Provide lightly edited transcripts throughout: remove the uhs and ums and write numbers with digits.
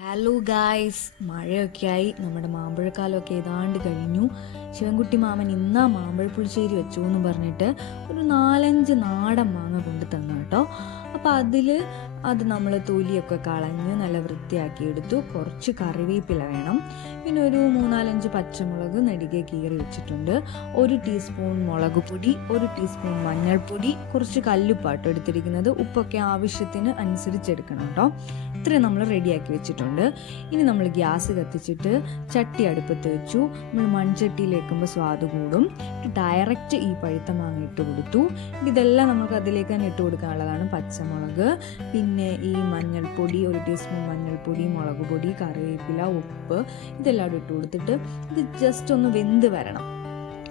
Hello guys, മഴയൊക്കെയായി നമ്മുടെ മാമ്പഴക്കാലമൊക്കെ ഏതാണ്ട് കഴിഞ്ഞു. ശിവൻകുട്ടി മാമൻ ഇന്നാ മാമ്പഴപ്പുളിശ്ശേരി വെച്ചു എന്ന് പറഞ്ഞിട്ട് ഒരു 4-5 നാടൻ മാങ്ങ കൊണ്ട് തന്നു കേട്ടോ. അപ്പോൾ അത് നമ്മൾ തൊലിയൊക്കെ കളഞ്ഞ് നല്ല വൃത്തിയാക്കി എടുത്തു. കുറച്ച് കറിവേപ്പില വേണം, പിന്നെ ഒരു 3-4-5 പച്ചമുളക് നെടുകെ കീറി വെച്ചിട്ടുണ്ട്, 1 ടീസ്പൂൺ മുളക് പൊടി, 1 ടീസ്പൂൺ മഞ്ഞൾപ്പൊടി, കുറച്ച് കല്ലുപ്പാട്ടോ എടുത്തിരിക്കുന്നത്, ഉപ്പൊക്കെ ആവശ്യത്തിന് അനുസരിച്ചെടുക്കണം കേട്ടോ. ഇത്രയും നമ്മൾ റെഡിയാക്കി വെച്ചിട്ടുണ്ട്. ഇനി നമ്മൾ ഗ്യാസ് കത്തിച്ചിട്ട് ചട്ടി അടുപ്പത്ത് വെച്ചു. നമ്മൾ മൺചട്ടിയിൽ വെക്കുമ്പോൾ സ്വാദ് കൂടും. ഡയറക്റ്റ് ഈ പഴുത്ത മാങ്ങ ഇട്ട് കൊടുത്തു. ഇതെല്ലാം നമുക്ക് അതിലേക്ക് തന്നെ ഇട്ട് കൊടുക്കാനുള്ളതാണ്. പച്ചമുളക്, പിന്നെ ഈ മഞ്ഞൾപ്പൊടി, 1 ടീസ്പൂൺ മഞ്ഞൾപ്പൊടി, മുളക് പൊടി, കറിവേപ്പില, ഉപ്പ്, ഇതെല്ലാം ഇട്ട് കൊടുത്തിട്ട് ഇത് ജസ്റ്റ് ഒന്ന് വെന്ത് വരണം.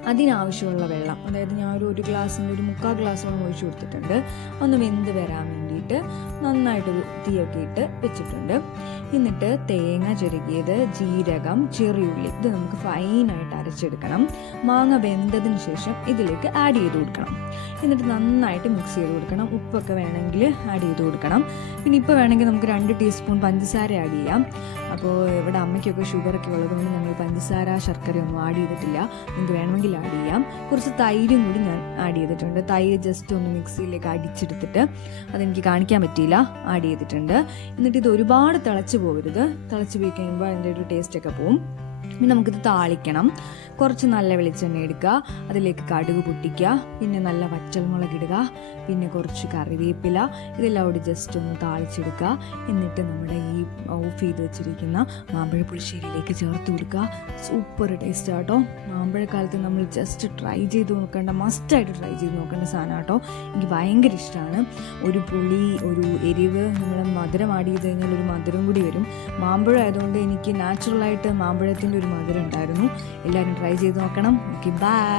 അതിനാവശ്യമുള്ള വെള്ളം, അതായത് ഞാൻ ഒരു ഗ്ലാസ്സിൻ്റെ ഒരു 3/4 ഗ്ലാസ്സോളം ഒഴിച്ചു കൊടുത്തിട്ടുണ്ട്. ഒന്ന് വെന്ത് വരാൻ വേണ്ടിയിട്ട് നന്നായിട്ട് തീയൊക്കെ ഇട്ട് വെച്ചിട്ടുണ്ട്. എന്നിട്ട് തേങ്ങ ചിരകിയത്, ജീരകം, ചെറിയുള്ളി, ഇത് നമുക്ക് ഫൈനായിട്ട് അരച്ചെടുക്കണം. മാങ്ങ വെന്തതിന് ശേഷം ഇതിലേക്ക് ആഡ് ചെയ്ത് കൊടുക്കണം. എന്നിട്ട് നന്നായിട്ട് മിക്സ് ചെയ്ത് കൊടുക്കണം. ഉപ്പൊക്കെ വേണമെങ്കിൽ ആഡ് ചെയ്ത് കൊടുക്കണം. പിന്നെ ഇപ്പോൾ വേണമെങ്കിൽ നമുക്ക് 2 ടീസ്പൂൺ പഞ്ചസാര ആഡ് ചെയ്യാം. അപ്പോൾ ഇവിടെ അമ്മയ്ക്കൊക്കെ ഷുഗറൊക്കെ ഉള്ളതുകൊണ്ട് ഞങ്ങൾ പഞ്ചസാര, ശർക്കരയൊന്നും ആഡ് ചെയ്തിട്ടില്ല. നിങ്ങൾക്ക് വേണമെങ്കിൽ ആഡ് ചെയ്യാം. കുറച്ച് തൈരും കൂടി ഞാൻ ആഡ് ചെയ്തിട്ടുണ്ട്. തൈര് ജസ്റ്റ് ഒന്ന് മിക്സിയിലേക്ക് അടിച്ചെടുത്തിട്ട്, അതെനിക്ക് കാണിക്കാൻ പറ്റിയില്ല, ആഡ് ചെയ്തിട്ടുണ്ട്. എന്നിട്ട് ഇത് ഒരുപാട് തിളച്ച് പോകരുത്. തിളച്ച് പോയി കഴിയുമ്പോൾ അതിൻ്റെ ഒരു ടേസ്റ്റൊക്കെ പോവും. പിന്നെ നമുക്കിത് താളിക്കണം. കുറച്ച് നല്ല വെളിച്ചെണ്ണ എടുക്കുക, അതിലേക്ക് കടുക് പൊട്ടിക്കുക, പിന്നെ നല്ല വറ്റൽമുളക് ഇടുക, പിന്നെ കുറച്ച് കറിവേപ്പില, ഇതെല്ലാം കൂടി ജസ്റ്റ് ഒന്ന് താളിച്ചെടുക്കുക. എന്നിട്ട് നമ്മുടെ ഈ ഓഫ് ചെയ്ത് വെച്ചിരിക്കുന്ന മാമ്പഴപ്പുളിശ്ശേരിയിലേക്ക് ചേർത്ത് കൊടുക്കുക. സൂപ്പർ ടേസ്റ്റ് ആട്ടോ. മാമ്പഴക്കാലത്ത് നമ്മൾ ജസ്റ്റ് ട്രൈ ചെയ്ത് നോക്കേണ്ട, മസ്റ്റായിട്ട് ട്രൈ ചെയ്ത് നോക്കേണ്ട സാധനം കേട്ടോ. എനിക്ക് ഭയങ്കര ഇഷ്ടമാണ്. ഒരു പുളി, ഒരു എരിവ്, നമ്മൾ മധുരം ആഡ് ചെയ്ത് കഴിഞ്ഞാൽ ഒരു മധുരം കൂടി വരും. മാമ്പഴം ആയതുകൊണ്ട് എനിക്ക് നാച്ചുറലായിട്ട് മാമ്പഴത്തിൻ്റെ ഒരു മധുരം ഉണ്ടായിരുന്നു. എല്ലാവരും ട്രൈ ചെയ്ത് നോക്കണം. Okay, by.